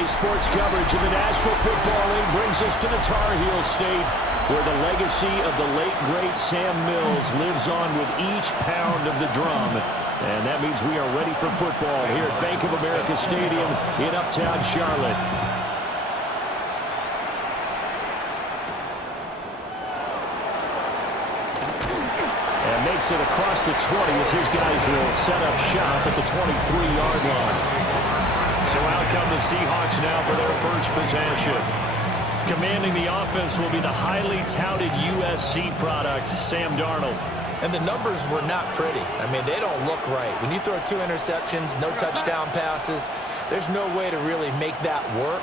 Today's sports coverage of the National Football League brings us to the Tar Heel State, where the legacy of the late, great Sam Mills lives on with each pound of the drum. And that means we are ready for football here at Bank of America Stadium in Uptown Charlotte. And makes it across the 20 as his guys will set up shop at the 23-yard line. So out come the Seahawks now for their first possession. Commanding the offense will be the highly touted USC product, Sam Darnold. And the numbers were not pretty. I mean, they don't look right. When you throw 2 interceptions, no touchdown passes, there's no way to really make that work.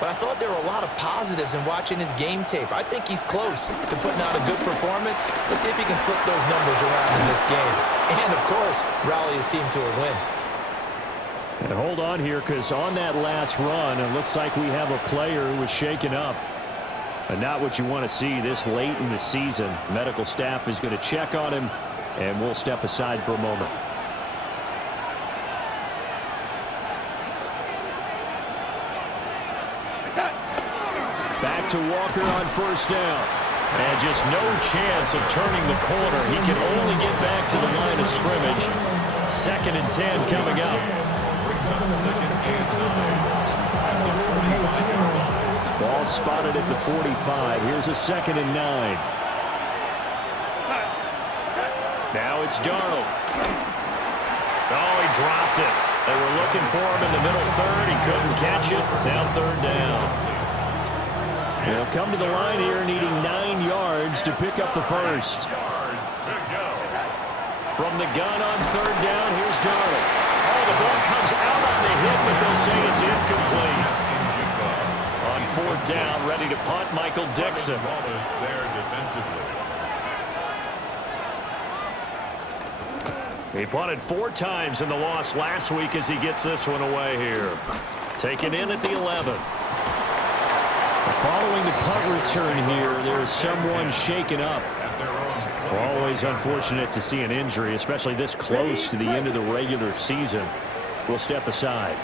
But I thought there were a lot of positives in watching his game tape. I think he's close to putting out a good performance. Let's see if he can flip those numbers around in this game. And, of course, rally his team to a win. And hold on here, because on that last run, it looks like we have a player who was shaken up. And not what you want to see this late in the season. Medical staff is going to check on him, and we'll step aside for a moment. Back to Walker on first down. And just no chance of turning the corner. He can only get back to the line of scrimmage. 2nd and 10 coming up. Ball spotted at the 45. Here's a 2nd and 9. Now it's Darnold. Oh, he dropped it. They were looking for him in the middle third. He couldn't catch it. Now 3rd down. They'll come to the line here needing 9 yards to pick up the first. From the gun on 3rd down, here's Darnold. Oh, the ball comes out on the hit, but they'll say it's incomplete. On 4th down, ready to punt, Michael Dixon. He punted 4 times in the loss last week as he gets this one away here. Taken in at the 11. Following the punt return here, there's someone shaken up. Always unfortunate to see an injury, especially this close to the end of the regular season. We'll step aside.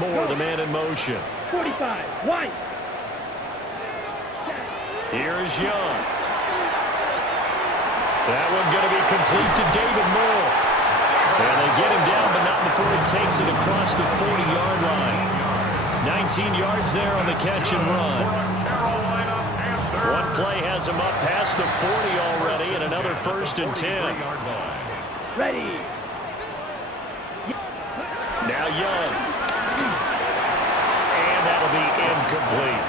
Moore, the man in motion. 45, White. Here is Young. That one going to be complete to David Moore. And they get him down, but not before he takes it across the 40-yard line. 19 yards there on the catch and run. One play has him up past the 40 already, and another 1st and 10. Ready. Now Young. And that'll be incomplete.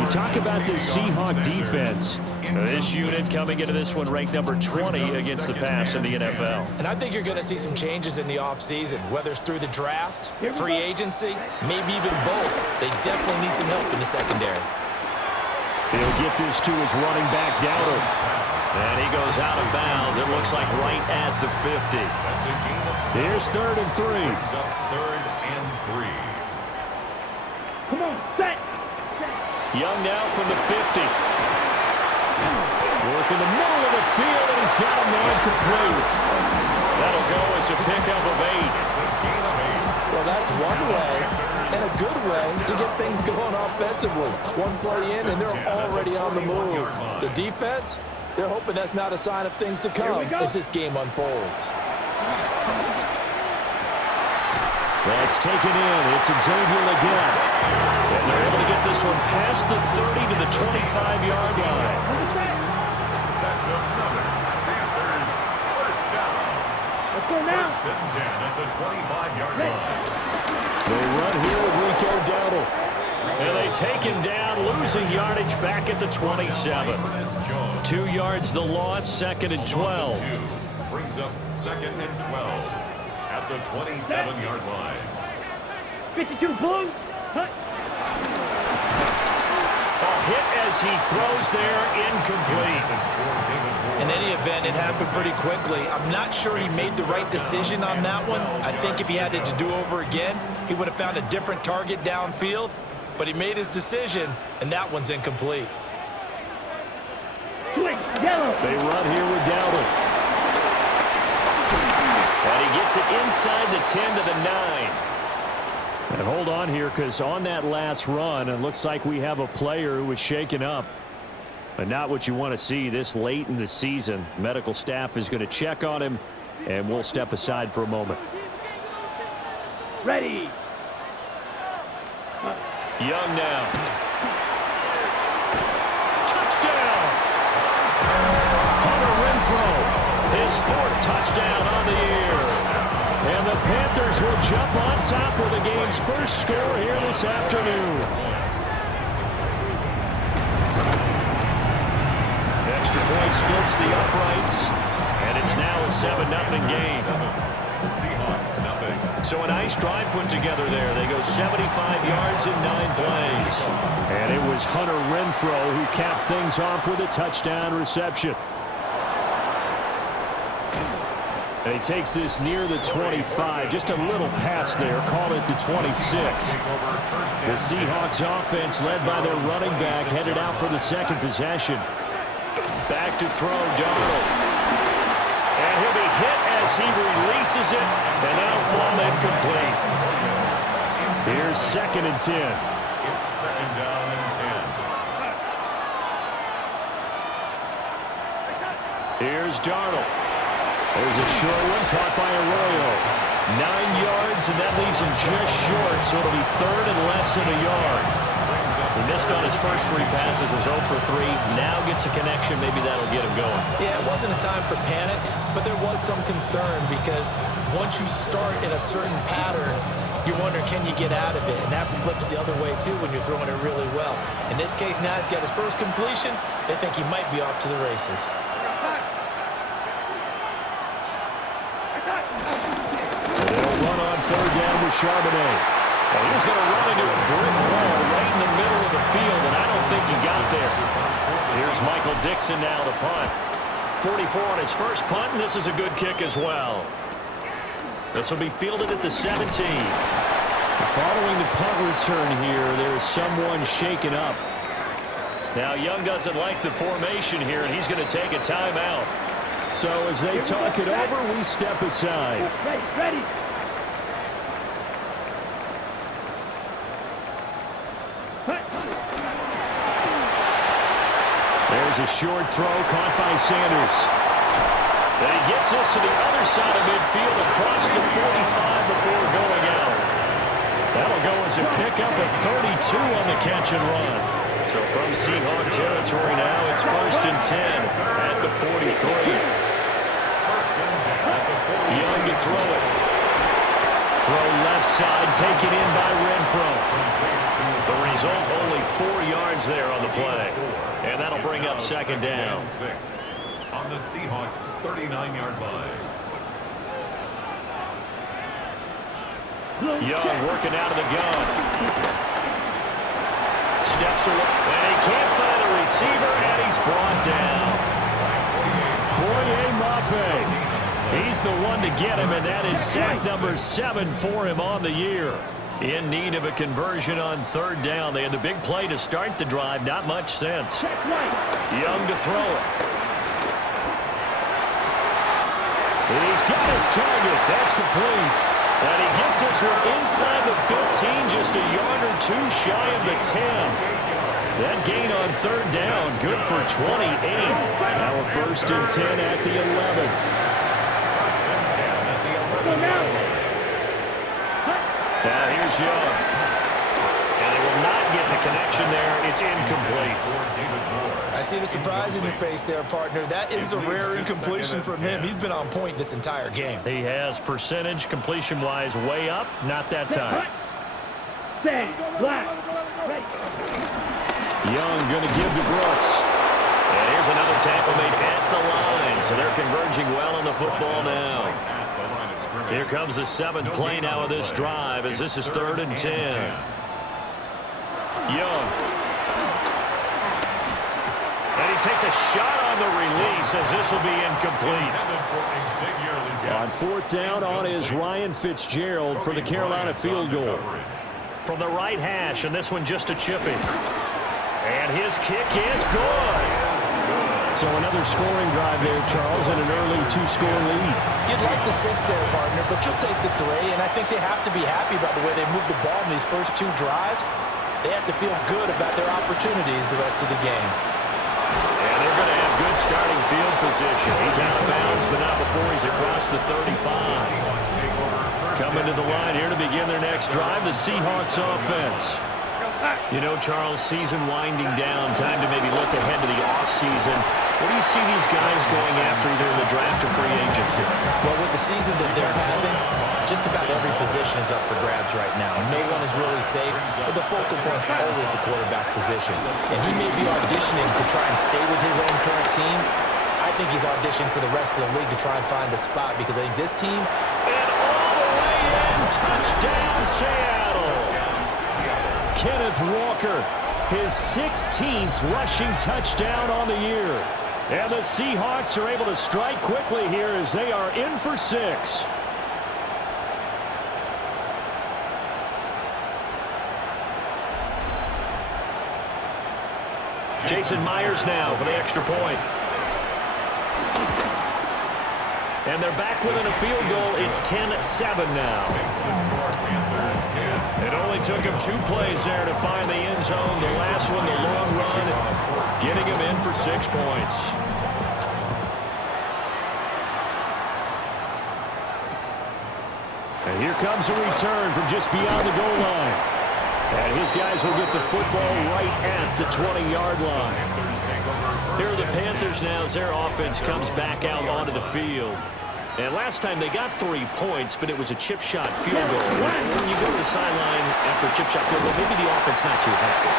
You talk about this Seahawk defense. This unit coming into this one ranked number 20 against the pass in the NFL. And I think you're going to see some changes in the offseason, whether it's through the draft, free agency, maybe even both. They definitely need some help in the secondary. He'll get this to his running back, Dowdle. And he goes out of bounds. It looks like right at the 50. Here's 3rd and 3. 3rd and 3. Come on, set. Young now from the 50. Work in the middle of the field, and he's got a man complete. That'll go as a pickup of 8. Well, that's one way, and a good way, to get things going offensively. One play in, and they're already on the move. The defense, they're hoping that's not a sign of things to come as this game unfolds. That's taken in. It's Xavier again. And they're able to get this one past the 30 to the 25-yard line. That's another Panthers first down. Let's go now. 1st and 10 at the 25-yard line. They run here with Rico Dowdle. And they take him down, losing yardage back at the 27. 2 yards the loss, 2nd and 12. Brings up 2nd and 12. At the 27-yard line. 52 blue. Hut. A hit as he throws there, incomplete. In any event, it happened pretty quickly. I'm not sure he made the right decision on that one. I think if he had it to do over again, he would have found a different target downfield. But he made his decision, and that one's incomplete. Switch, yellow. They run here with Dowdle. And he gets it inside the 10 to the 9. And hold on here, because on that last run, it looks like we have a player who was shaken up. And not what you want to see this late in the season. Medical staff is going to check on him, and we'll step aside for a moment. Ready. Young now. Touchdown! Hunter Renfrow, his 4th touchdown on the year. And the Panthers will jump on top with the game's first score here this afternoon. Extra point splits the uprights, and it's now a 7-0 game. Seahawks, nothing. So a nice drive put together there. They go 75 yards in 9 plays. And it was Hunter Renfrow who capped things off with a touchdown reception. And he takes this near the 25, just a little pass there, called it the 26. The Seahawks offense, led by their running back, headed out for the 2nd possession. Back to throw, Darnold. And he'll be hit as he releases it, and that'll fall incomplete. Here's 2nd and 10. It's 2nd down and 10. Here's Darnold. There's a short one caught by Arroyo. 9 yards, and that leaves him just short, so it'll be 3rd and less than a yard. He missed on his first 3 passes, was 0 for 3. Now gets a connection. Maybe that'll get him going. Yeah, it wasn't a time for panic, but there was some concern because once you start in a certain pattern, you wonder, can you get out of it? And that flips the other way, too, when you're throwing it really well. In this case, now he's got his first completion. They think he might be off to the races. Third down with Charbonnet. Well, he was going to run into a brick wall right in the middle of the field, and I don't think he got there. Here's Michael Dixon now to punt. 44 on his first punt, and this is a good kick as well. This will be fielded at the 17. Following the punt return here, there's someone shaken up. Now, Young doesn't like the formation here, and he's going to take a timeout. So as they talk it over, we step aside. Ready. There's a short throw caught by Sanders. And he gets this to the other side of midfield across the 45 before going out. That'll go as a pickup of 32 on the catch and run. So from Seahawk territory now, it's 1st and 10 at the 43. Young to throw it. Throw left side, taken in by Renfrow. The result, only 4 yards there on the play. And that'll bring up 2nd down. 6 on the Seahawks 39-yard line. Young working out of the gun. Steps away, and he can't find a receiver, and he's brought down. Boye Mafe. He's the one to get him, and that is sack number 7 for him on the year. In need of a conversion on 3rd down. They had the big play to start the drive. Not much sense. Young to throw it. He's got his target. That's complete. And he gets this one inside the 15, just a yard or 2 shy of the 10. That gain on 3rd down, good for 28. Now a 1st and 10 at the 11. Now here's Young. And they will not get the connection there. It's incomplete. I see the surprise in your face there, partner. That is a rare incompletion from him. He's been on point this entire game. He has percentage completion-wise way up. Not that time. Young going to give to Brooks. And here's another tackle made at the line. So they're converging well on the football now. Here comes the 7th play now of this drive as this is 3rd and 10. Young. And he takes a shot on the release as this will be incomplete. On 4th down on is Ryan Fitzgerald for the Carolina field goal. From the right hash, and this one just a chipping. And his kick is good. So another scoring drive there, Charles, and an early 2-score lead. You'd like the 6 there, partner, but you'll take the 3, and I think they have to be happy about the way they moved the ball in these first 2 drives. They have to feel good about their opportunities the rest of the game. And they're going to have good starting field position. He's out of bounds, but not before he's across the 35. Coming to the line here to begin their next drive, the Seahawks offense. You know, Charles, season winding down, time to maybe look ahead to the offseason. What do you see these guys going after either in the draft or free agency? Well, with the season that they're having, just about every position is up for grabs right now. No one is really safe, but the focal point's always the quarterback position. And he may be auditioning to try and stay with his own current team. I think he's auditioning for the rest of the league to try and find a spot because I think this team... And all the way in, touchdown Seattle! Kenneth Walker, his 16th rushing touchdown on the year. And the Seahawks are able to strike quickly here as they are in for 6. Jason Myers now for the extra point. And they're back within a field goal. It's 10-7 now. It only took him 2 plays there to find the end zone. The last one, the long run, getting him in for 6 points. And here comes a return from just beyond the goal line. And his guys will get the football right at the 20-yard line. Here are the Panthers now as their offense comes back out onto the field. And last time they got 3 points, but it was a chip shot field goal. When you go to the sideline after a chip shot field goal, maybe the offense not too happy.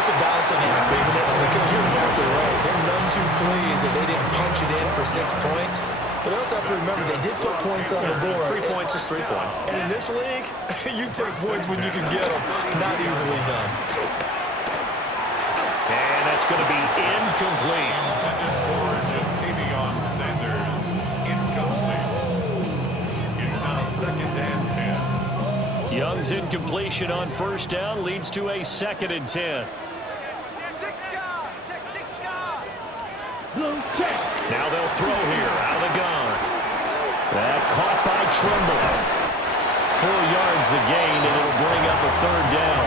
It's a balancing act, isn't it? Because you're exactly right. They're none too pleased that they didn't punch it in for 6 points. But they also have to remember they did put points on the board. 3 points is 3 points. And in this league, you take points when you can get them. Not easily done. And that's going to be incomplete. Young's incompletion on first down leads to a 2nd and 10. Now they'll throw here out of the gun. That caught by Trimble. 4 yards the gain, and it'll bring up a 3rd down.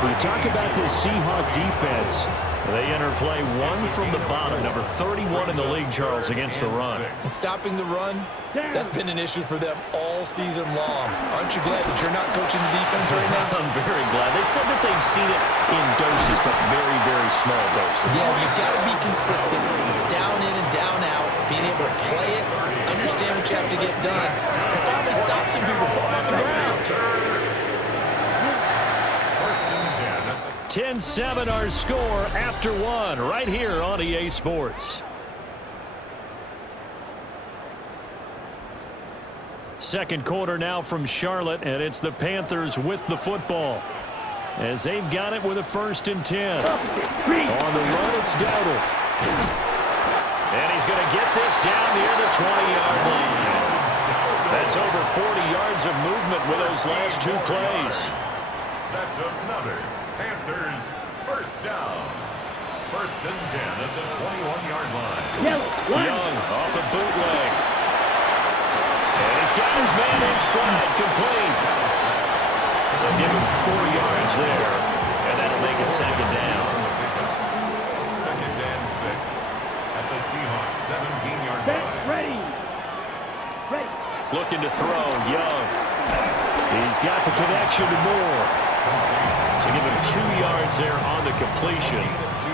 When you talk about this Seahawk defense, they enter play 1 from the bottom, number 31 in the league, Charles, against the run. And stopping the run, that's been an issue for them all season long. Aren't you glad that you're not coaching the defense right now? I'm very glad. They said that they've seen it in doses, but very, very small doses. Yeah, you've got to be consistent. It's down in and down out, being able to play it, understand what you have to get done, and finally stop some people, put them on the ground. 10-7 our score after 1 right here on EA Sports. Second quarter now from Charlotte, and it's the Panthers with the football as they've got it with a 1st and 10. On the run, it's Dowdle. And he's going to get this down near the 20-yard line. That's over 40 yards of movement with those last 2 plays. That's another Panthers first down. 1st and 10 at the 21-yard line. Young off the bootleg. And he's got his man in stride, complete. They'll give him 4 yards there, and that'll make it 2nd down. 2nd and 6 at the Seahawks 17-yard line. Ready. Looking to throw, Young. He's got the connection to Moore. So give him 2 yards there on the completion.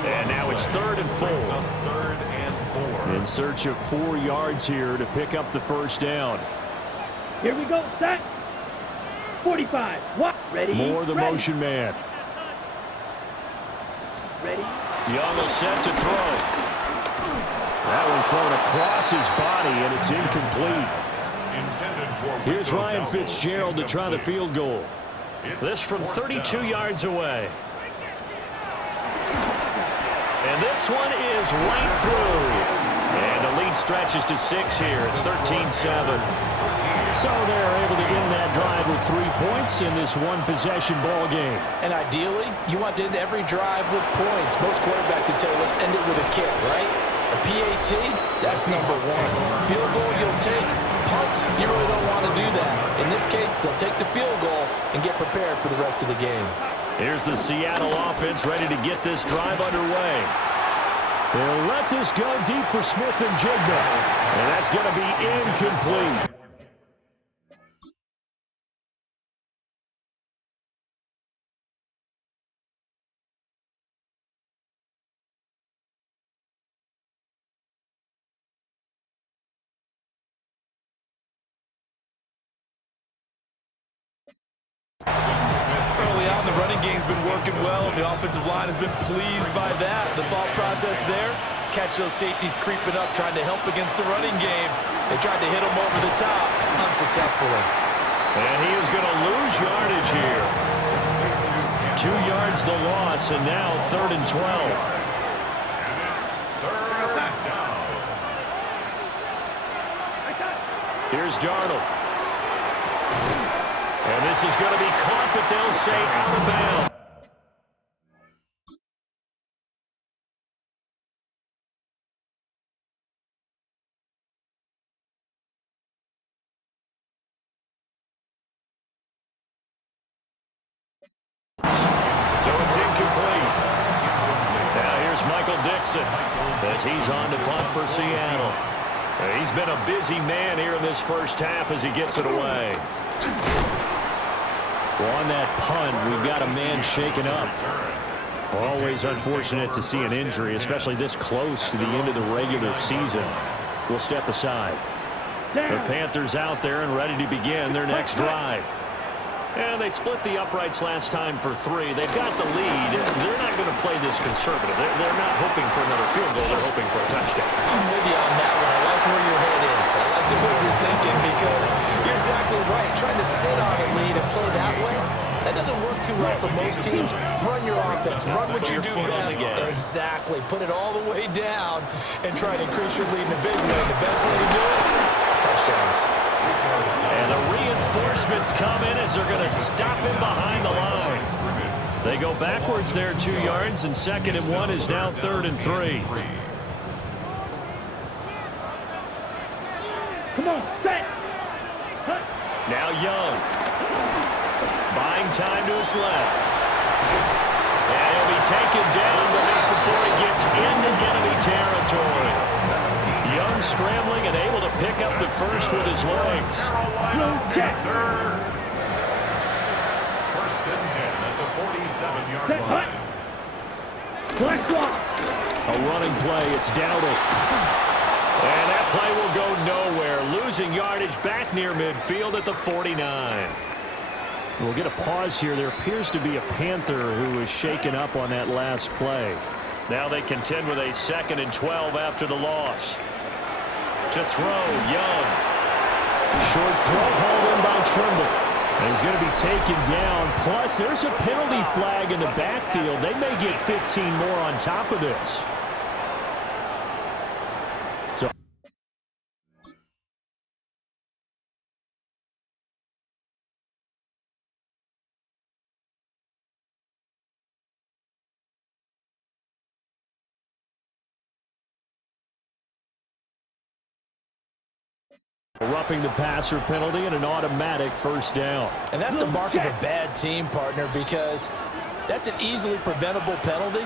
And now it's 3rd and 4. 3rd and 4. In search of 4 yards here to pick up the 1st down. Here we go, set. 45. What? Ready? Moore, the motion man. Ready? Young will set to throw. That one thrown across his body, and it's incomplete. Here's Ryan Fitzgerald to try the field goal. This from 32 yards away. And this one is right through. And the lead stretches to 6 here. It's 13-7. So they're able to end that drive with 3 points in this one-possession ball game. And ideally, you want to end every drive with points. Most quarterbacks would tell you, let's end it with a kick, right? A PAT, that's number one. Field goal you'll take. Punts, you really don't want to do that. In this case, they'll take the field goal and get prepared for the rest of the game. Here's the Seattle offense ready to get this drive underway. They'll let this go deep for Smith and Jigba. And that's going to be incomplete. Early on, the running game's been working well, and the offensive line has been pleased by that. The thought process there, catch those safeties creeping up, trying to help against the running game. They tried to hit them over the top, unsuccessfully. And he is going to lose yardage here. 2 yards the loss, and now 3rd and 12. Here's Darnold. And this is going to be caught, but they'll say out of bounds. So it's incomplete. Now here's Michael Dixon as he's on to punt for Seattle. He's been a busy man here in this first half as he gets it away. Well, on that punt, we've got a man shaken up. Always unfortunate to see an injury, especially this close to the end of the regular season. We'll step aside. The Panthers out there and ready to begin their next drive. And they split the uprights last time for 3. They've got the lead. They're not going to play this conservative. They're not hoping for another field goal. They're hoping for a touchdown. I'm with you on that one. I like where your head is. I like the way you're thinking because you're exactly right. Trying to sit on a lead and play that way, that doesn't work too well for most teams. Run your offense. Run what you do best. Exactly. Put it all the way down and try to increase your lead in a big way. The best way to do it, touchdowns. And the reinforcements come in as they're going to stop him behind the line. They go backwards there 2 yards, and 2nd and 1 is now 3rd and 3. Come on, set. Now Young. Buying time to his left. And he'll be taken down, but not before he gets into enemy territory. Young scrambling and able to pick up the first with his legs. First and 10 at the 47-yard line. Black block. A running play, it's Dowdle. And that play will go nowhere. Losing yardage back near midfield at the 49. We'll get a pause here. There appears to be a Panther who was shaken up on that last play. Now they contend with a 2nd and 12 after the loss. To throw, Young. Short throw hauled in by Trimble. And he's going to be taken down. Plus, there's a penalty flag in the backfield. They may get 15 more on top of this. So roughing the passer penalty and an automatic first down. And that's the mark of a bad team, partner, because that's an easily preventable penalty,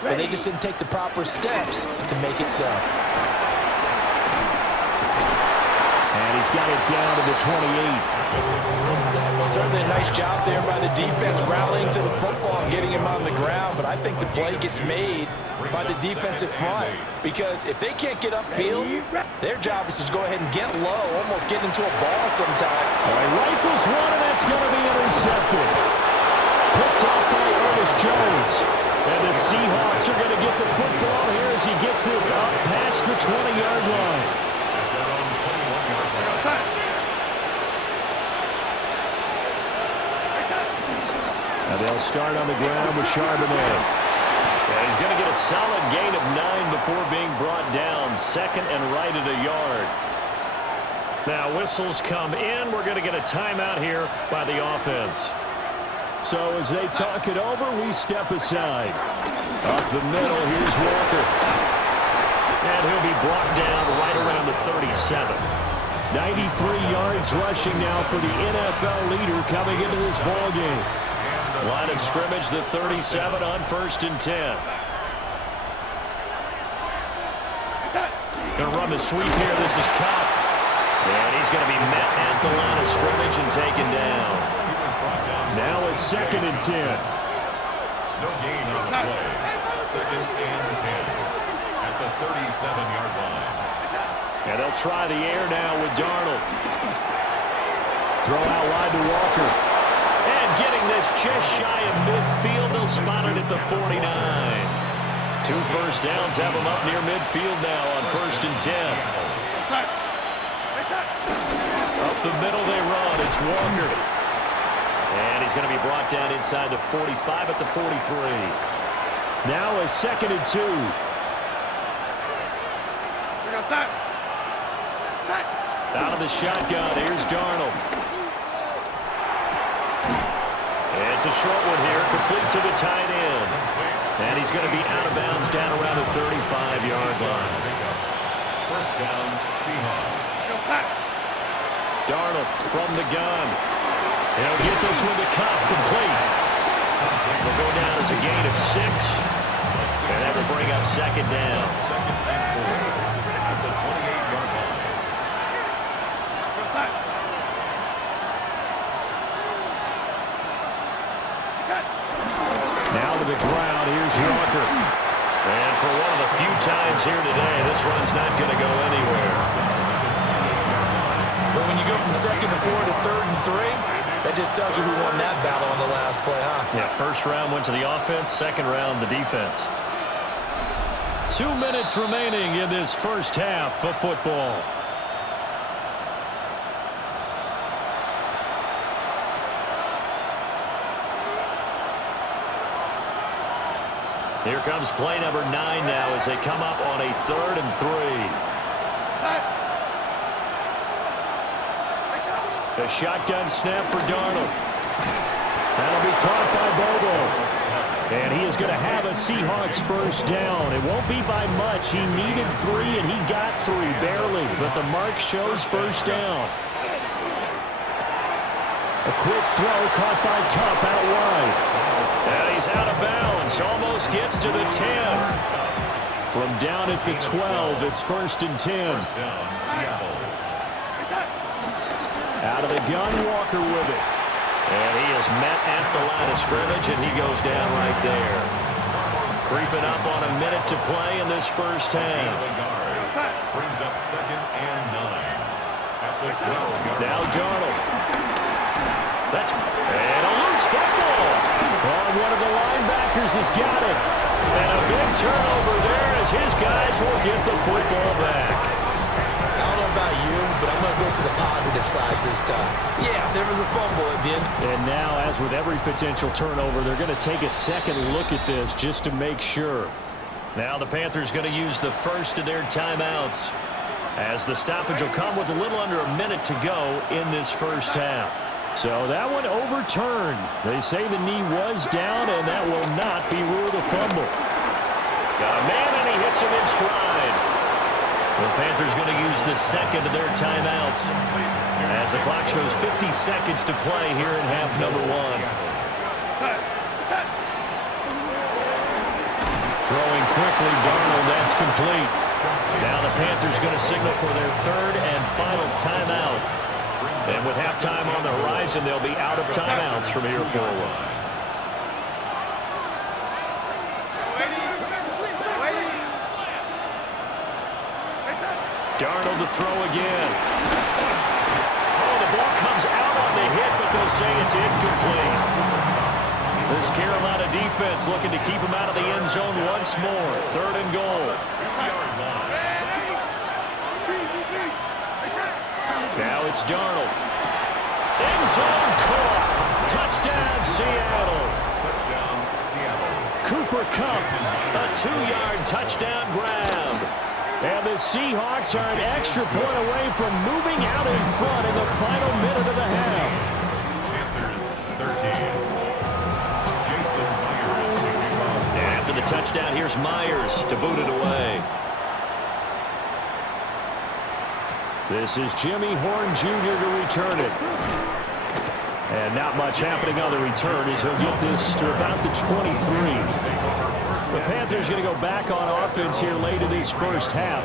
but they just didn't take the proper steps to make it so. And he's got it down to the 28. Certainly a nice job there by the defense rallying to the football and getting him on the ground, but I think the play gets made by the defensive front because if they can't get upfield, their job is to go ahead and get low, almost get into a ball sometime. All right, rifles one, and that's going to be intercepted. Picked off by Ernest Jones. And the Seahawks are going to get the football here as he gets this up past the 20-yard line. Now they'll start on the ground with Charbonnet. And he's going to get a solid gain of 9 before being brought down. 2nd and right at a yard. Now whistles come in. We're going to get a timeout here by the offense. So as they talk it over, we step aside. Up the middle, here's Walker. And he'll be brought down right around the 37. 93 yards rushing now for the NFL leader coming into this ballgame. Line of scrimmage, the 37 on 1st and 10. Going to run the sweep here. This is Cup. And he's going to be met at the line of scrimmage and taken down. Now a 2nd and 10. No gain on the play. 2nd and 10 at the 37-yard line. And they'll try the air now with Darnold. Throw out wide to Walker. And getting this just shy of midfield. They'll spot it at the 49. 2 first downs have them up near midfield now on 1st and 10. Up the middle they run. It's Walker. And he's going to be brought down inside the 45 at the 43. Now a 2nd and 2. Out of the shotgun. Here's Darnold. It's a short one here. Complete to the tight end. And he's going to be out of bounds down around the 35-yard line. First down, Seahawks. Darnold from the gun. He'll get this one to Cup, complete. Will go down as a gain of 6. And that will bring up 2nd down. 2nd and 4 at the 28-yard line. Now to the ground. Here's Walker. And for one of the few times here today, this run's not going to go anywhere. Well, when you go from 2nd and 4 to 3rd and 3, that just tells you who won that battle on the last play, huh? Yeah, 1st round went to the offense, 2nd round the defense. 2 minutes remaining in this 1st half of football. Here comes play number 9 now as they come up on a 3rd and 3. A shotgun snap for Darnold. That'll be caught by Bobo. And he is going to have a Seahawks 1st down. It won't be by much. He needed 3, and he got 3, barely. But the mark shows 1st down. A quick throw caught by Cup out wide. And he's out of bounds. Almost gets to the 10. From down at the 12, it's 1st and 10. First down, Seattle. Out of the gun, Walker with it. And he is met at the line of scrimmage, and he goes down right there. Creeping up on a minute to play in this 1st half. Brings up 2nd and 9 at the 12-yard line. Now Darnold. And a loose football. Oh, one of the linebackers has got it. And a big turnover there as his guys will get the football back. I don't know about you, but I'm going to go to the positive side this time. Yeah, there was a fumble at the end. And now, as with every potential turnover, they're going to take a second look at this just to make sure. Now the Panthers going to use the first of their timeouts, as the stoppage will come with a little under a minute to go in this 1st half. So that one overturned. They say the knee was down, and that will not be ruled a fumble. Got a man, and he hits him in stride. The Panthers going to use the 2nd of their timeouts, as the clock shows 50 seconds to play here in half number 1. Throwing quickly, Darnold, that's complete. Now the Panthers going to signal for their 3rd and final timeout. And with halftime on the horizon, they'll be out of timeouts from here forward. Darnold to throw again. Oh, the ball comes out on the hit, but they'll say it's incomplete. This Carolina defense looking to keep him out of the end zone once more. 3rd and goal. Now it's Darnold. End zone caught. Touchdown, Seattle. Touchdown, Seattle. Cooper Kupp, a 2-yard touchdown grab. And the Seahawks are an extra point away from moving out in front in the final minute of the half. Panthers 13. Jason Myers. And after the touchdown, here's Myers to boot it away. This is Jimmy Horn Jr. to return it. And not much happening on the return as he'll get this to about the 23. The Panthers going to go back on offense here late in this first half.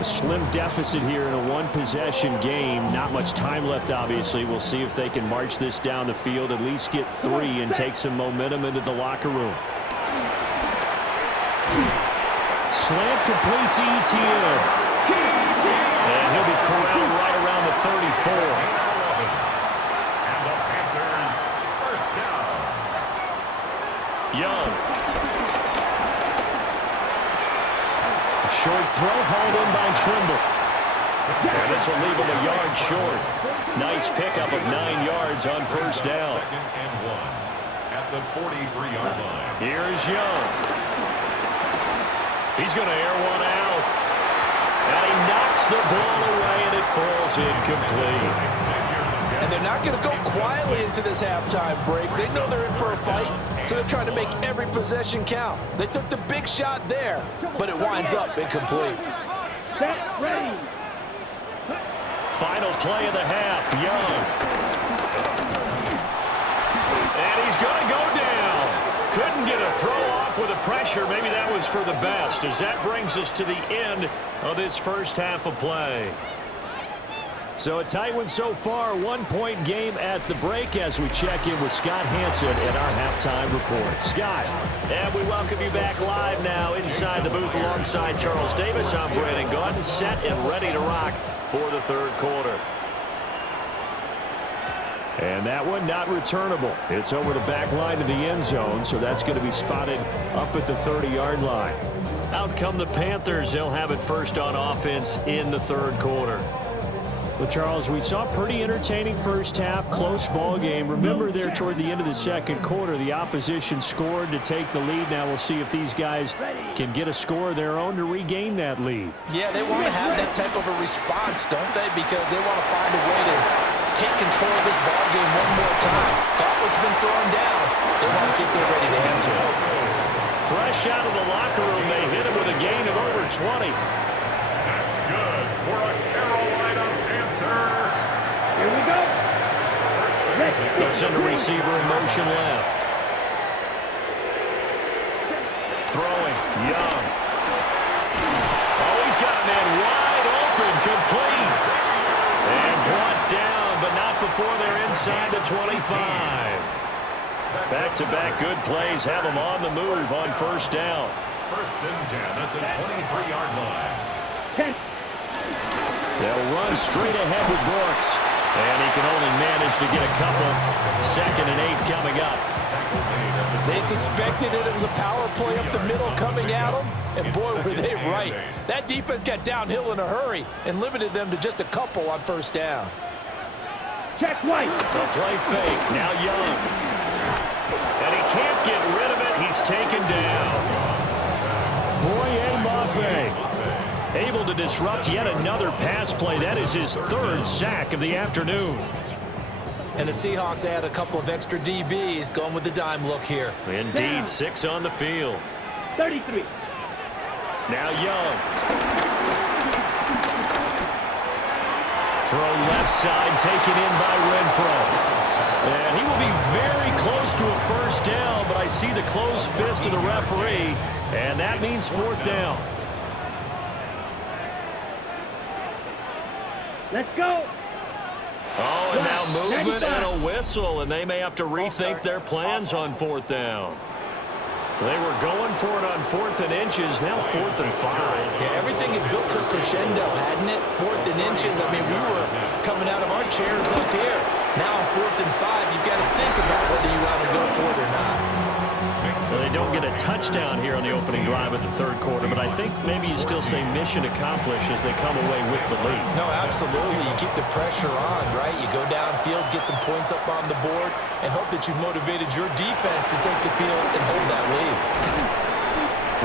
A slim deficit here in a one-possession game. Not much time left, obviously. We'll see if they can march this down the field, at least get 3 and take some momentum into the locker room. Slant complete to ETN. And he'll be corralled right around the 34. And the Panthers first down. Young. A short throw hauled in by Trimble. And this will leave him a yard short. Nice pickup of 9 yards on first down. 2nd and 1 at the 43-yard line. Here is Young. He's going to air one out. And he knocks the ball away, and it falls incomplete. And they're not going to go quietly into this halftime break. They know they're in for a fight, so they're trying to make every possession count. They took the big shot there, but it winds up incomplete. Set, ready. Final play of the half, Young. And he's going to go down. Couldn't get a throw off with the pressure. Maybe that was for the best, as that brings us to the end of this first half of play. So a tight one so far, 1-point game at the break as we check in with Scott Hansen at our halftime report. Scott. And we welcome you back live now inside the booth alongside Charles Davis. I'm Brandon Gaudin, set and ready to rock for the third quarter. And that one not returnable. It's over the back line of the end zone, so that's going to be spotted up at the 30-yard line. Out come the Panthers. They'll have it first on offense in the third quarter. Well, Charles, we saw a pretty entertaining first half, close ball game. Remember there toward the end of the second quarter, the opposition scored to take the lead. Now we'll see if these guys can get a score of their own to regain that lead. Yeah, they want to have that type of a response, don't they? Because they want to find a way to take control of this ball game one more time. Gauntlet's been thrown down. They want to see if they're ready to answer it. Fresh out of the locker room, they hit him with a gain of over 20. That's good for a Carolina Panther. Here we go. They'll send a receiver in motion left. Throwing, Young. Oh, he's got a man wide open, complete. And brought down, but not before they're inside the 25. Back-to-back good plays have them on the move on first down. 1st and 10 at the 23-yard line. They'll run straight ahead with Brooks. And he can only manage to get a couple. 2nd and 8 coming up. They suspected it was a power play up the middle coming at them, and boy, were they right. That defense got downhill in a hurry and limited them to just a couple on first down. Check White. They'll play fake. Now Young. And he can't get rid of it. He's taken down. Boye Mafe able to disrupt yet another pass play. That is his 3rd sack of the afternoon. And the Seahawks add a couple of extra DBs going with the dime look here. Indeed, 6 on the field. 33. Now Young. Throw left side, taken in by Renfro. And he will be very close to a first down, but I see the closed fist of the referee, and that means 4th down. Let's go. Oh, and now movement and a whistle, and they may have to rethink their plans on 4th down. They were going for it on 4th and inches, now 4th and 5. Yeah, everything had built to a crescendo, hadn't it? 4th and inches. I mean, we were coming out of our chairs up here. Now on 4th and 5, you've got to think about whether you want to go for it or not. Well, they don't get a touchdown here on the opening drive of the third quarter, but I think maybe you still say mission accomplished as they come away with the lead. No, absolutely. You keep the pressure on, right? You go downfield, get some points up on the board, and hope that you've motivated your defense to take the field and hold that lead.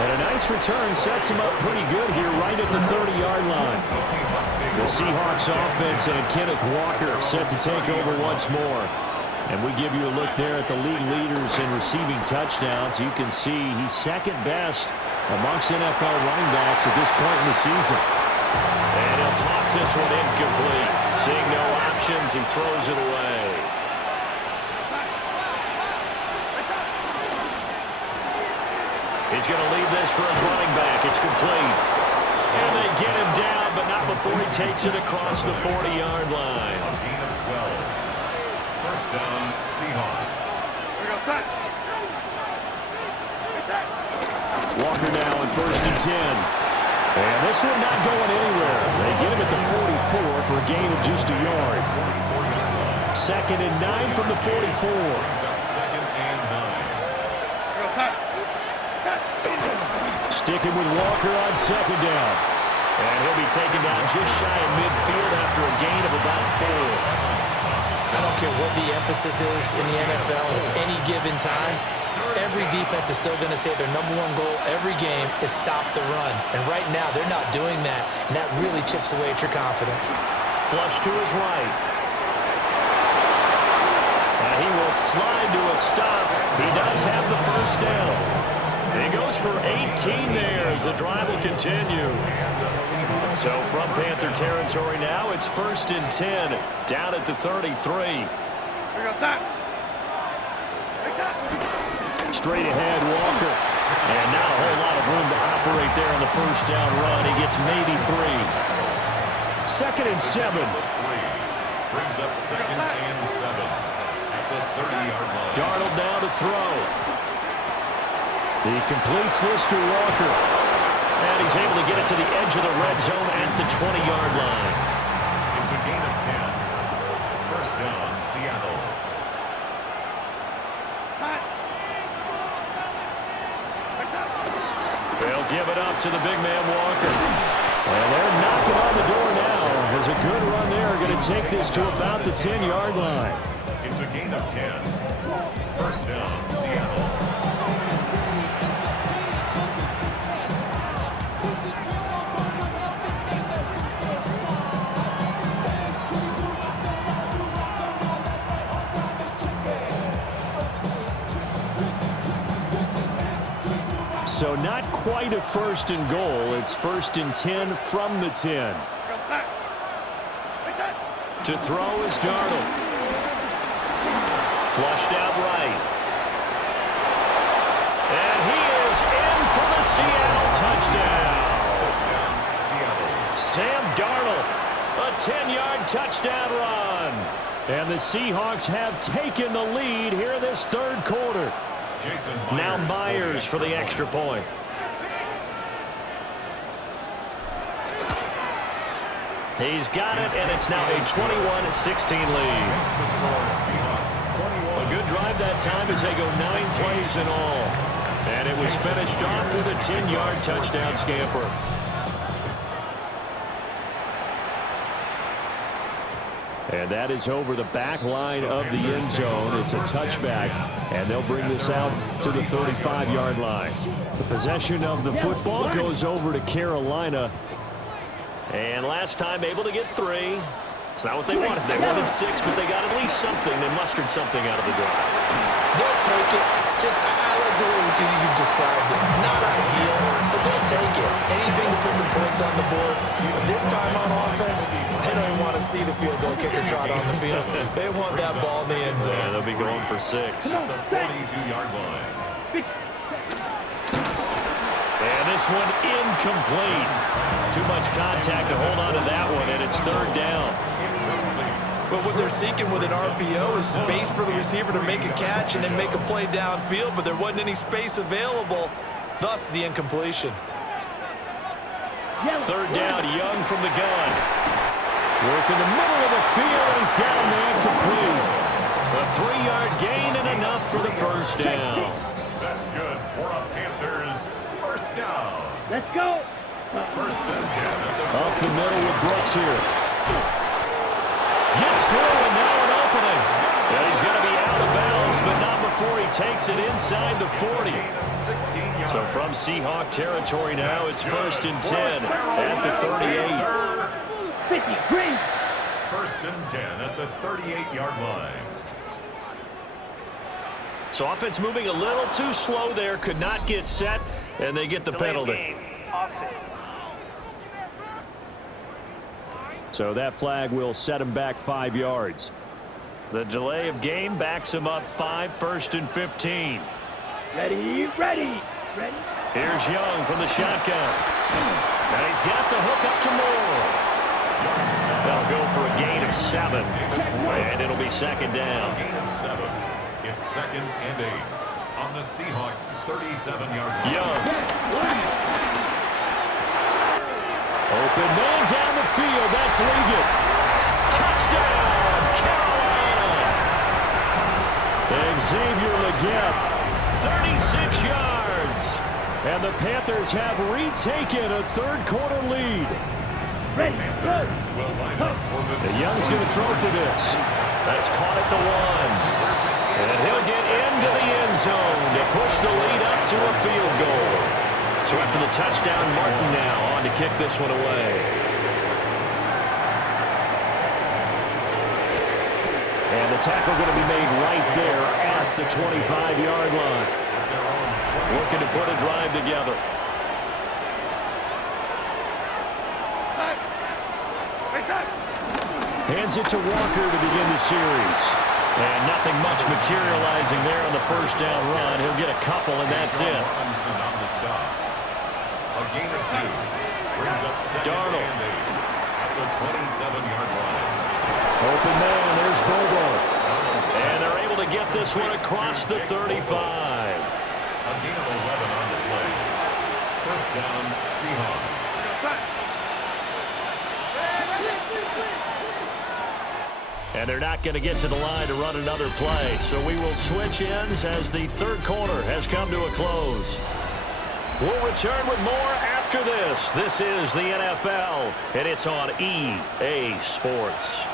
And a nice return sets him up pretty good here right at the 30-yard line. The Seahawks offense and Kenneth Walker set to take over once more. And we give you a look there at the league leaders in receiving touchdowns. You can see he's 2nd best amongst NFL running backs at this point in the season. And he'll toss this one incomplete. Seeing no options, he throws it away. He's going to leave this for his running back. It's complete. And they get him down, but not before he takes it across the 40-yard line. A gain of 12. First down, Seahawks. Here we go, set. Walker now in 1st and 10. And this one not going anywhere. They get him at the 44 for a gain of just a yard. 2nd and 9 from the 44. Brings up 2nd and 9. Here we go, set. Sticking with Walker on 2nd down. And he'll be taken down just shy of midfield after a gain of about 4. I don't care what the emphasis is in the NFL at any given time. Every defense is still going to say their #1 goal every game is stop the run. And right now, they're not doing that, and that really chips away at your confidence. Flush to his right. And he will slide to a stop. He does have the first down. He goes for 18 there as the drive will continue. So from Panther territory now, it's 1st and 10, down at the 33. Here we go, set. Straight ahead, Walker. And not a whole lot of room to operate there on the first down run. He gets maybe 3. 2nd and 7. Brings up 2nd and 7 at the 30-yard line. Darnold now to throw. He completes this to Walker. And he's able to get it to the edge of the red zone at the 20-yard line. It's a gain of 10. First down, Seattle. They'll give it up to the big man Walker. And they're knocking on the door now. There's a good run there. Going to take this to about the 10-yard line. It's a gain of 10. First down, Seattle. So not quite a 1st and goal. It's 1st and 10 from the 10. To throw is Darnold. Flushed out right. And he is in for the Seattle touchdown. Sam Darnold, a 10-yard touchdown run. And the Seahawks have taken the lead here in this 3rd quarter. Now Myers for the extra point. He's got it, and it's now a 21-16 lead. A good drive that time as they go 9 plays in all. And it was finished off with a 10-yard touchdown scamper. And that is over the back line of the end zone. It's a touchback, and they'll bring this out to the 35-yard line. The possession of the football goes over to Carolina. And last time able to get 3. It's not what they wanted. They wanted 6, but they got at least something. They mustered something out of the drive. They'll take it. I like the way you described it. Not ideal, but they'll take it. Anything to put some points on the board. But this time on offense, they don't even want to see the field goal kicker trot on the field. They want that ball in the end zone. Yeah, they'll be going for 6. The 42-yard line. And this one incomplete. Too much contact to hold on to that one, and it's 3rd down. But what they're seeking with an RPO is space for the receiver to make a catch and then make a play downfield, but there wasn't any space available, thus the incompletion. 3rd down, Young from the gun. Work in the middle of the field, and he's got him there complete. A 3-yard gain and enough for the first down. That's good for a Panthers first down. Let's go. First and 10. Up the middle with Brooks here. Gets through, and now an opening. And he's going to be out of bounds, but not before he takes it inside the 40. So from Seahawk territory now, it's 1st and 10 at the 38. 50, green. First and 10 at the 38-yard line. So offense moving a little too slow there, could not get set, and they get the penalty. So that flag will set him back 5 yards. The delay of game backs him up 5, 1st and 15. Ready, ready, ready. Here's Young from the shotgun. And he's got the hook up to Moore. They'll go for a gain of 7. And it'll be 2nd down. Gain of 7. It's 2nd and 8 on the Seahawks 37-yard line. Young. Open man down the field. That's Ligon. Touchdown, Carolina. Xavier Legette, 36 yards. And the Panthers have retaken a third-quarter lead. Ready, go. And Young's going to throw for this. That's caught at the 1. And he'll get into the end zone to push the lead up to a field goal. So after the touchdown, Martin now on to kick this one away. And the tackle going to be made right there at the 25-yard line. Looking to put a drive together. Hands it to Walker to begin the series. And nothing much materializing there on the first down run. He'll get a couple, and that's it. A gain of 2 brings up 2nd Darnold and 8 at the 27-yard line. Open man, there's Bobo. And they're able to get this one across the 35. A gain of 11 on the play. 1st down, Seahawks. And they're not going to get to the line to run another play. So we will switch ends as the third quarter has come to a close. We'll return with more after this. This is the NFL, and it's on EA Sports.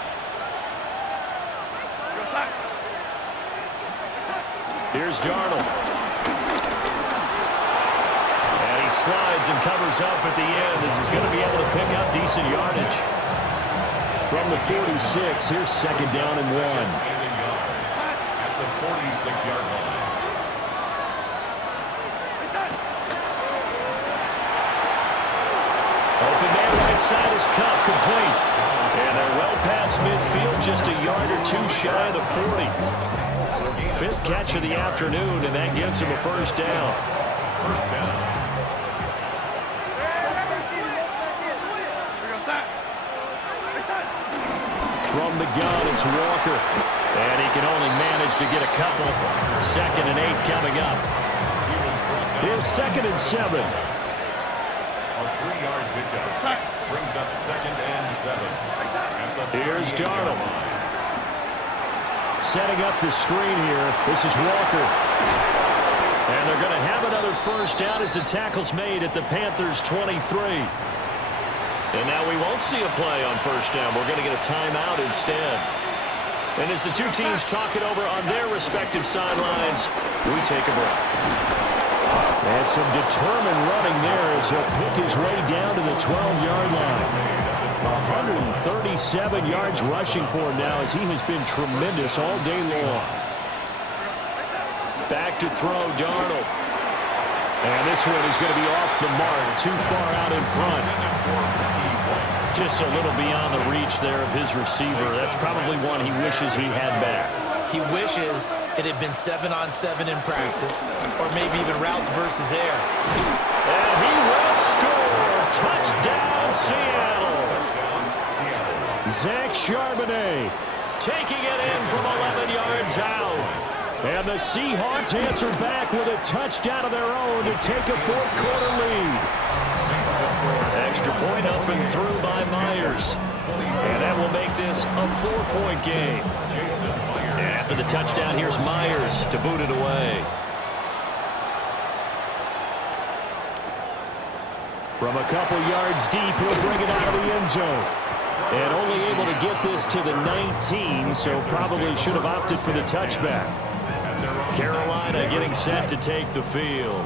Here's Darnold. And he slides and covers up at the end as he's going to be able to pick up decent yardage. From the 46, here's 2nd down and 1. At the 46-yard line. Open man right side is Cup, complete. And they're well past midfield, just a yard or 2 shy of the 40. 5th catch of the afternoon, and that gives him a 1st down. 1st down. From the gun, it's Walker. And he can only manage to get a couple. 2nd and 8 coming up. Here's 2nd and 7. A 3-yard pickup brings up 2nd and 7. Here's Darnold. Setting up the screen here. This is Walker. And they're going to have another 1st down as the tackle's made at the Panthers' 23. And now we won't see a play on 1st down. We're going to get a timeout instead. And as the two teams talk it over on their respective sidelines, we take a break. And some determined running there as he'll pick his way down to the 12-yard line. 137 yards rushing for him now as he has been tremendous all day long. Back to throw, Darnold. And this one is going to be off the mark, too far out in front. Just a little beyond the reach there of his receiver. That's probably one he wishes he had back. He wishes it had been 7-on-7 in practice, or maybe even routes versus air. And he will score. Touchdown, Seattle. Zach Charbonnet taking it in from 11 yards out. And the Seahawks answer back with a touchdown of their own to take a 4th-quarter lead. Extra point up and through by Myers. And that will make this a 4-point game. After the touchdown, here's Myers to boot it away. From a couple yards deep, he'll bring it out of the end zone. And only able to get this to the 19, so probably should have opted for the touchback. Carolina getting set to take the field.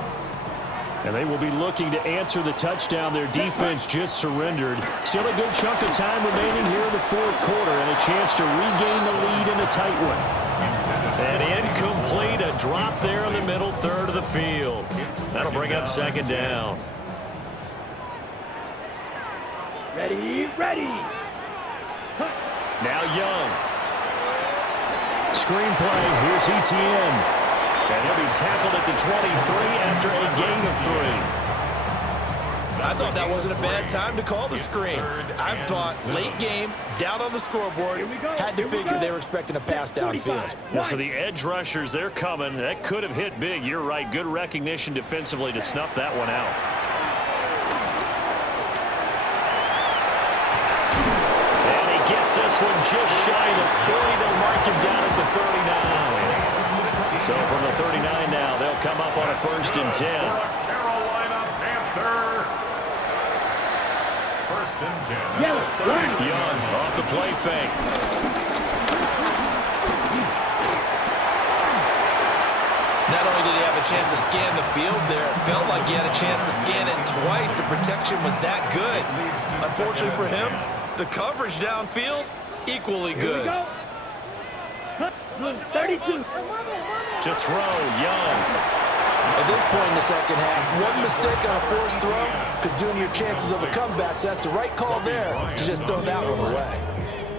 And they will be looking to answer the touchdown their defense just surrendered. Still a good chunk of time remaining here in the 4th quarter and a chance to regain the lead in a tight one. And incomplete, a drop there in the middle third of the field. That'll bring up 2nd down. Ready, ready. Now Young. Screenplay. Here's Etienne. And he'll be tackled at the 23 after a gain of 3. I thought that wasn't a bad time to call the screen. I thought late game, down on the scoreboard, had to figure they were expecting a pass downfield. Well, so the edge rushers, they're coming. That could have hit big. You're right. Good recognition defensively to snuff that one out. And he gets this one just shy of the 40. They'll mark him down at the 39. So from the 39 now, they'll come up on a 1st and 10. Carolina Panther. 1st and 10. Young off the play fake. Not only did he have a chance to scan the field there, it felt like he had a chance to scan it twice. The protection was that good. Unfortunately for him, the coverage downfield, equally good. 32. To throw, Young. At this point in the second half, one mistake on a forced throw could doom your chances of a comeback. So that's the right call there to just throw that one away.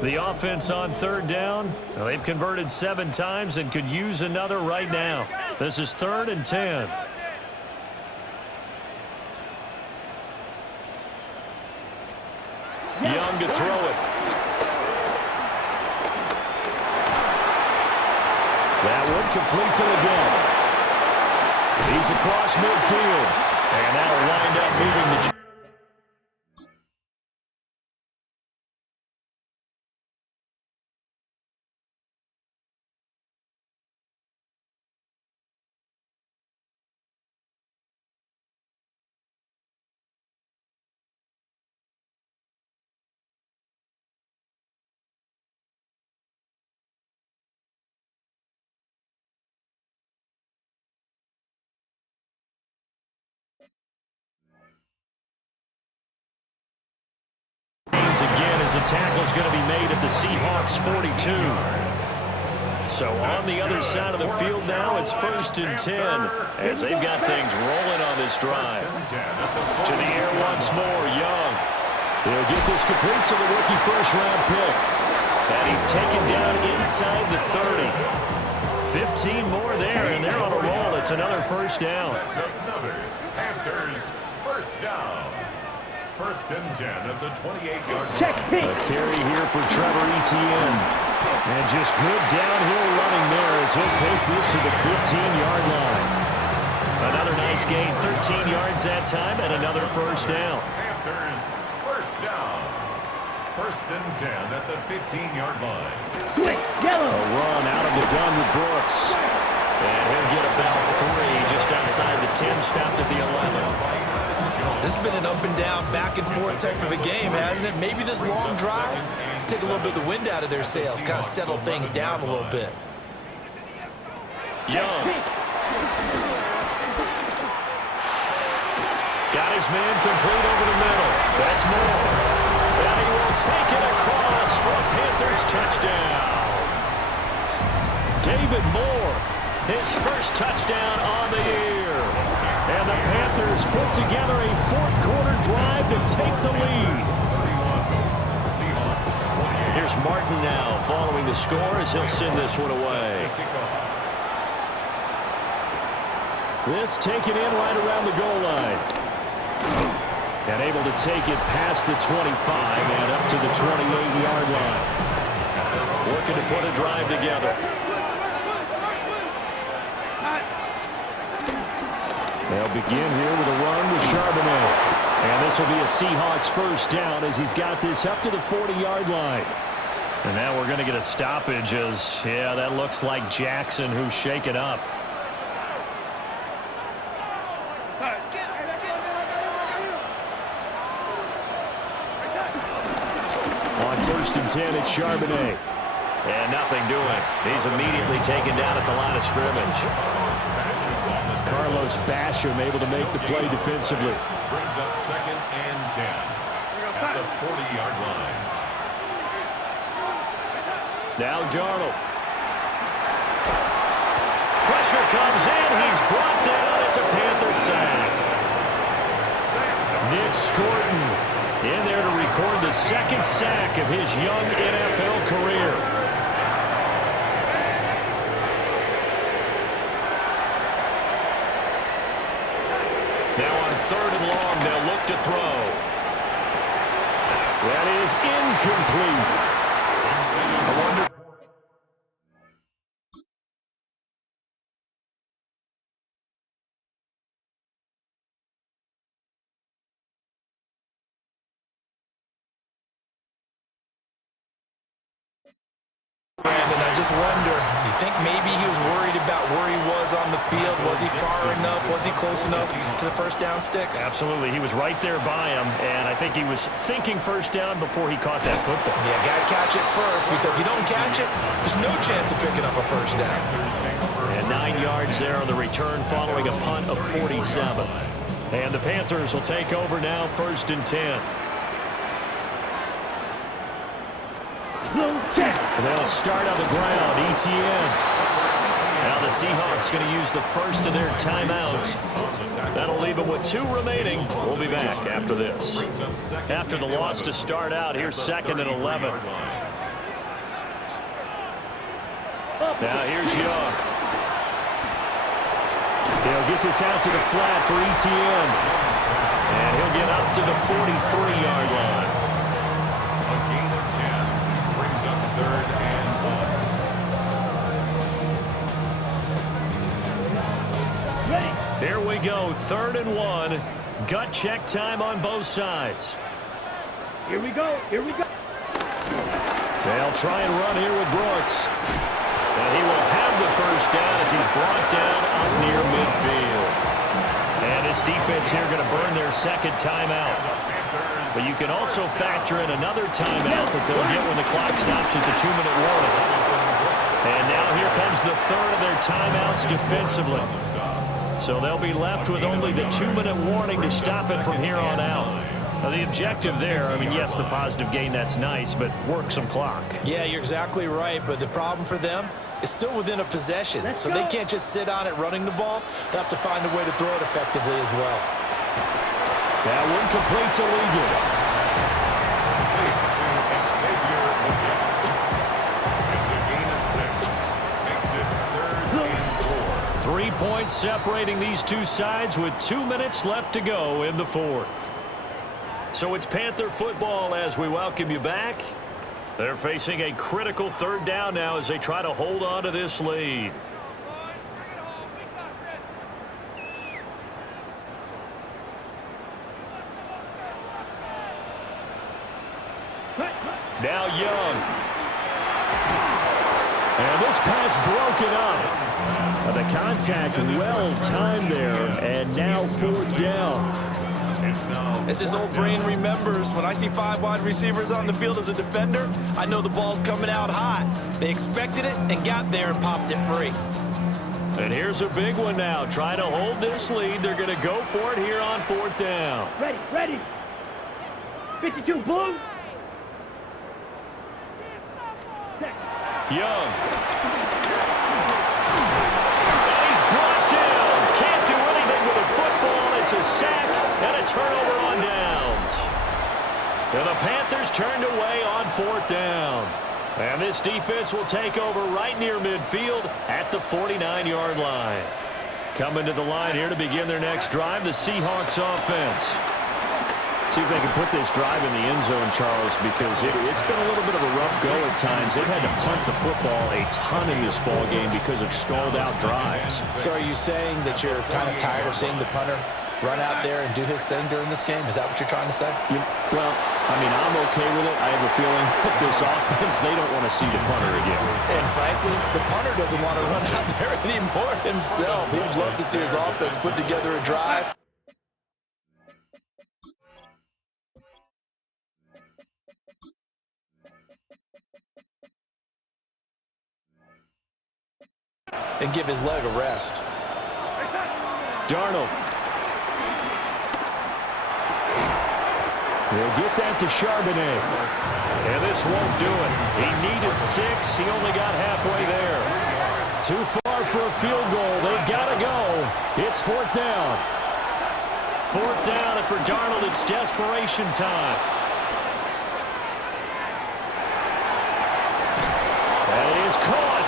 The offense on 3rd down. Well, they've converted 7 times and could use another right now. This is 3rd and 10. Young to throw it. That one complete to again. He's across midfield. And that'll wind up moving the... Again, as a tackle is going to be made at the Seahawks 42. So on the other side of the field now, it's 1st and 10 as they've got things rolling on this drive. To the air once more, Young. He'll get this complete to the rookie 1st-round pick. And he's taken down inside the 30. 15 more there, and they're on a roll. It's another 1st down. Panthers 1st down. 1st and 10 at the 28-yard A line. carry here for Trevor Etienne. And just good downhill running there as he'll take this to the 15-yard line. Another nice gain, 13 yards that time, and another 1st down. Panthers 1st down. 1st and 10 at the 15-yard line. A run out of the gun with Brooks. And he'll get about 3 just outside the 10, stopped at the 11. This has been an up-and-down, back-and-forth type of a game, hasn't it? Maybe this long drive, take a little bit of the wind out of their sails, kind of settle things down a little bit. Young. Got his man complete over the middle. That's Moore. And he will take it across for a Panthers touchdown. David Moore, his 1st touchdown on the year. And the Panthers put together a 4th-quarter drive to take the lead. Here's Martin now following the score as he'll send this one away. This taken in right around the goal line. And able to take it past the 25 and up to the 28-yard line. Looking to put a drive together. They'll begin here with a run with Charbonnet. And this will be a Seahawks 1st down as he's got this up to the 40-yard line. And now we're going to get a stoppage as, yeah, that looks like Jackson who's shaken up. On 1st and 10, it's Charbonnet. And nothing doing. He's immediately taken down at the line of scrimmage. Carlos Basham able to make the play defensively. Brings up 2nd and 10 at the 40-yard line. Now Darnold. Pressure comes in. He's brought down. It's a Panther sack. Nick Scorton in there to record the second sack of his young NFL career. Now on 3rd and long, they'll look to throw. That is incomplete. I wonder. Brandon, I just wonder, you think maybe he was worried about where he was on the field? Was he far enough? Was he close enough to the first down sticks? Absolutely. He was right there by him, and I think he was thinking first down before he caught that football. Yeah, got to catch it first, because if you don't catch it, there's no chance of picking up a first down. And 9 yards there on the return following a punt of 47. And the Panthers will take over now, 1st and 10. And they'll start on the ground, ETN. Now the Seahawks going to use the first of their timeouts. That'll leave them with 2 remaining. We'll be back after this. After the loss to start out, here's 2nd and 11. Now here's Young. He'll get this out to the flat for ETN. And he'll get up to the 43-yard line. A gain of 10 brings up 3rd and 1. Ready. Here we go, 3rd and 1. Gut check time on both sides. Here we go. Here we go. They'll try and run here with Brooks. And he will have the first down as he's brought down up near midfield. And this defense here going to burn their 2nd timeout. But you can also factor in another timeout that they'll get when the clock stops at the 2-minute warning. And now here comes the 3rd of their timeouts defensively. So they'll be left with only the 2-minute warning to stop it from here on out. Now, the objective there, I mean, yes, the positive gain, that's nice, but work some clock. Yeah, you're exactly right, but the problem for them is still within a possession. So they can't just sit on it running the ball. They'll have to find a way to throw it effectively as well. That one complete to Ligon. It's a gain of 6. Makes it 3rd and 4. 3 points separating these two sides with 2 minutes left to go in the 4th. So it's Panther football as we welcome you back. They're facing a critical 3rd down now as they try to hold on to this lead. Now Young. And this pass broken up. The contact well timed there, and now 4th down. As his old brain remembers, when I see 5 wide receivers on the field as a defender, I know the ball's coming out hot. They expected it and got there and popped it free. And here's a big one now. Trying to hold this lead. They're going to go for it here on 4th down. Ready. Ready. 52 blue. Young. And he's brought down. Can't do anything with a football. It's a sack and a turnover on downs. And the Panthers turned away on 4th down. And this defense will take over right near midfield at the 49-yard line. Coming to the line here to begin their next drive, the Seahawks offense. See if they can put this drive in the end zone, Charles, because it's been a little bit of a rough go at times. They've had to punt the football a ton in this ball game because of stalled-out drives. So are you saying that you're kind of tired of seeing the punter run out there and do his thing during this game? Is that what you're trying to say? Well, I mean, I'm okay with it. I have a feeling that this offense, they don't want to see the punter again. And frankly, the punter doesn't want to run out there anymore himself. He'd love to see his offense put together a drive. And give his leg a rest. Darnold. He'll get that to Charbonnet. And this won't do it. He needed 6. He only got halfway there. Too far for a field goal. They've got to go. It's 4th down. 4th down, and for Darnold, it's desperation time. And he is caught.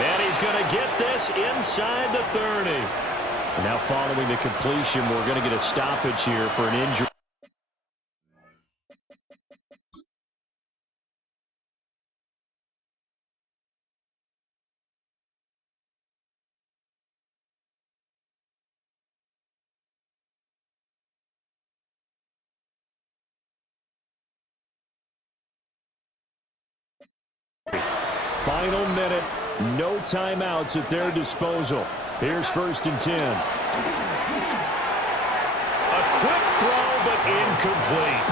And he's going to get this inside the 30. And now following the completion, we're going to get a stoppage here for an injury. Final minute, no timeouts at their disposal. Here's 1st and 10. A quick throw, but incomplete.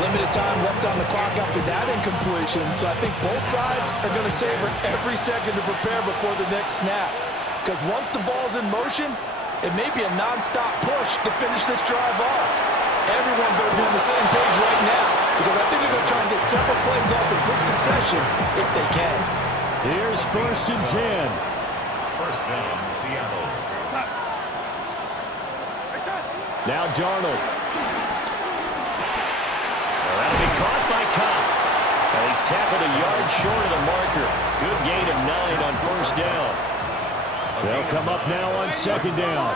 Limited time left on the clock after that incompletion, so I think both sides are going to savor every second to prepare before the next snap. Because once the ball's in motion, it may be a nonstop push to finish this drive off. Everyone better be on the same page right now, because I think they're going to try and get several plays off in quick succession if they can. Here's 1st and 10. 1st down, Seattle. Now Darnold. That'll be caught by Cobb. And he's tackled a yard short of the marker. Good gain of 9 on 1st down. They'll come up now on 2nd down.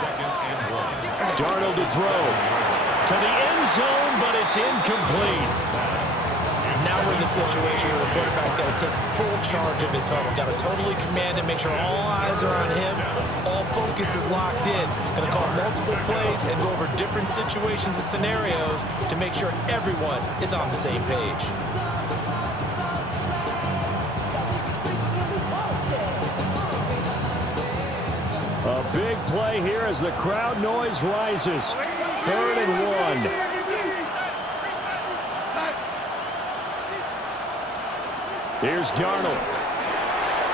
Darnold to throw. To the end zone, but it's incomplete. Now we're in the situation where the quarterback's got to take full charge of his huddle. Got to totally command it, make sure all eyes are on him. All focus is locked in. Going to call multiple plays and go over different situations and scenarios to make sure everyone is on the same page. A big play here as the crowd noise rises. 3rd and 1. Here's Darnold.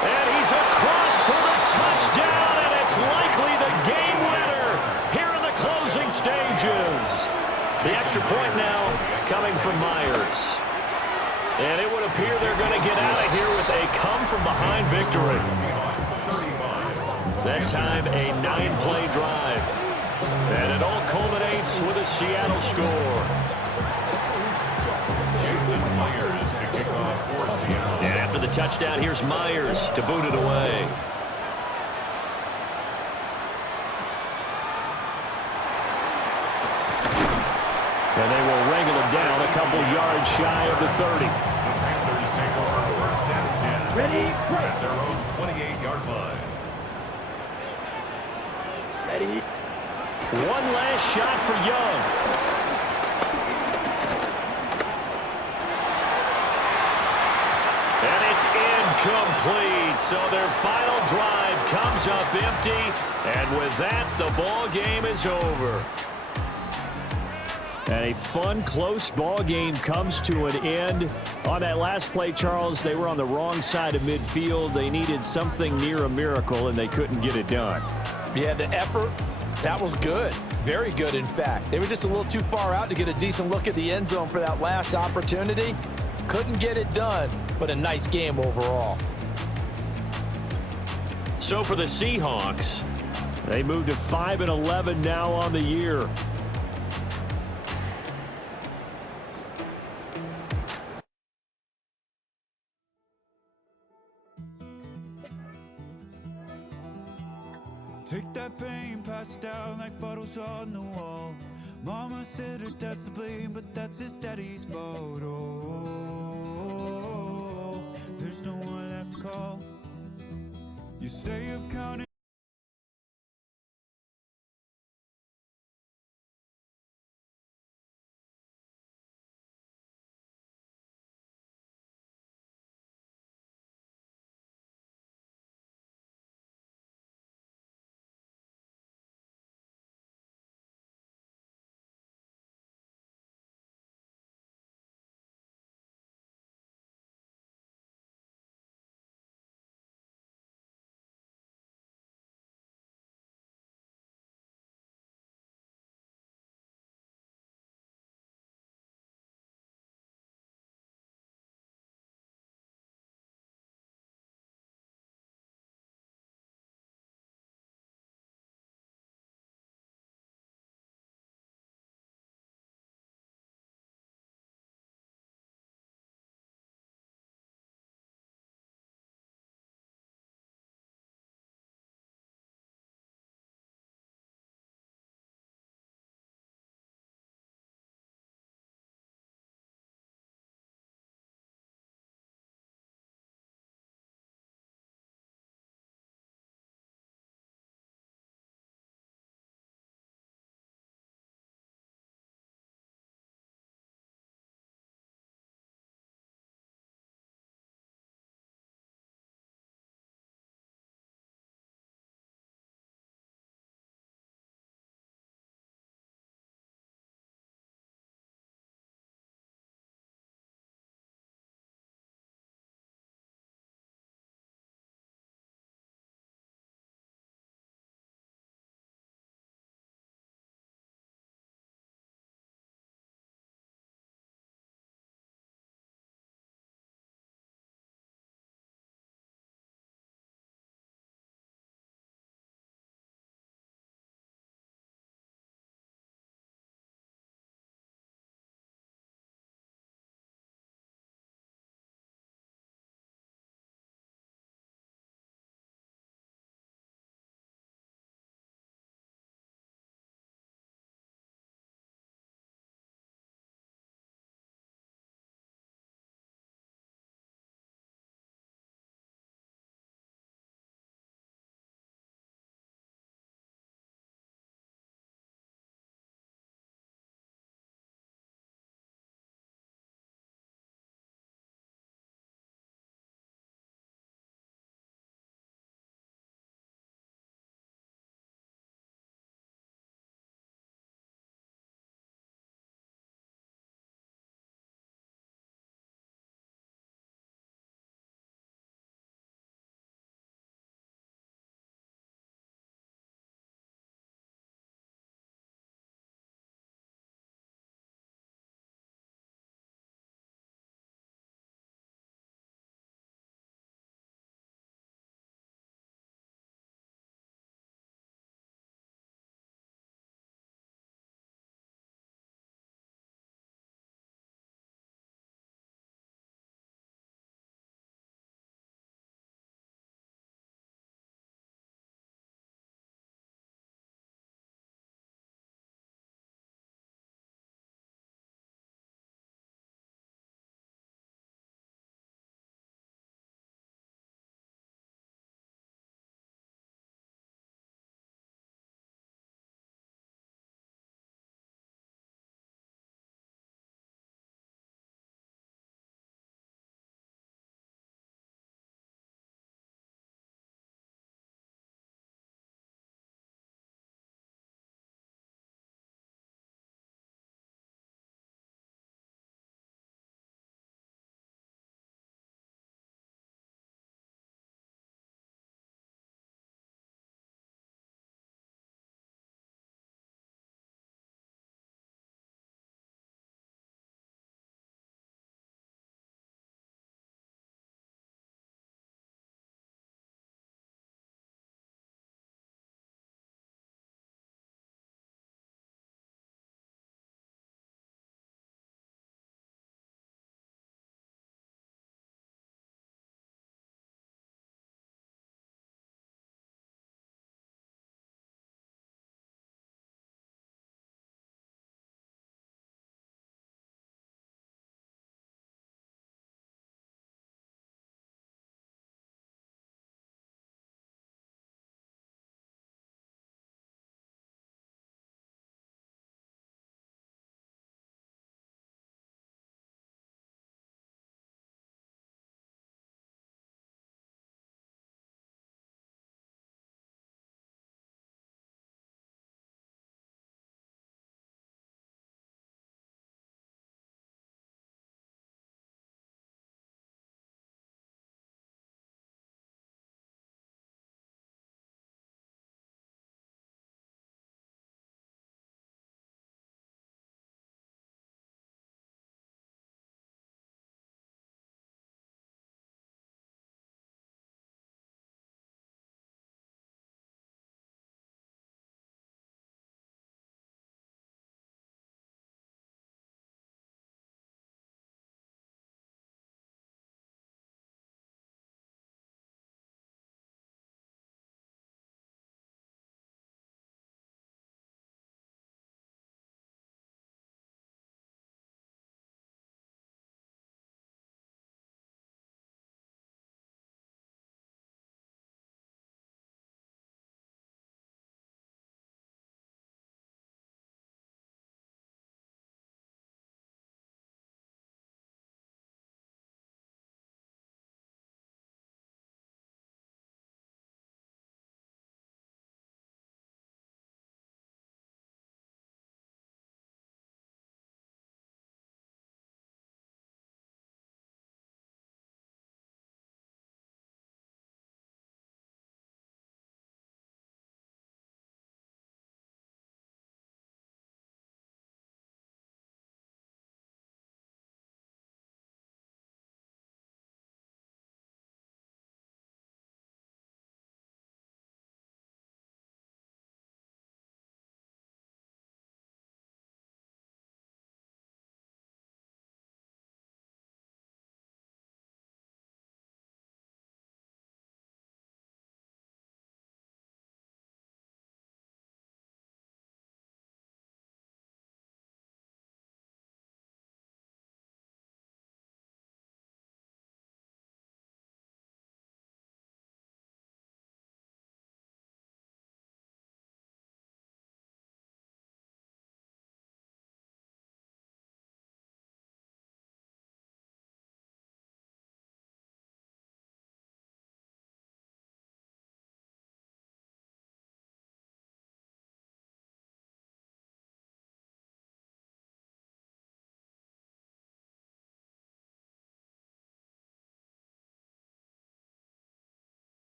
And he's across for the touchdown, and it's likely the game winner here in the closing stages. The extra point now coming from Myers. And it would appear they're going to get out of here with a come-from-behind victory. That time, a 9-play drive. And it all culminates with a Seattle score. And after the touchdown, here's Myers to boot it away. And they will wrangle it down a couple yards shy of the 30. The Panthers take over 1st and 10. Ready? At their own 28-yard line. Ready? One last shot for Young. And it's incomplete. So their final drive comes up empty. And with that, the ball game is over. And a fun, close ball game comes to an end. On that last play, Charles, they were on the wrong side of midfield. They needed something near a miracle, and they couldn't get it done. Yeah, the effort, that was good. Very good, in fact. They were just a little too far out to get a decent look at the end zone for that last opportunity. Couldn't get it done, but a nice game overall. So for the Seahawks, they move to 5-11 now on the year. Take that pain, pass it down like bottles on the wall. Mama said her dad's to blame, but that's his daddy's fault. Oh, there's no one left to call. You stay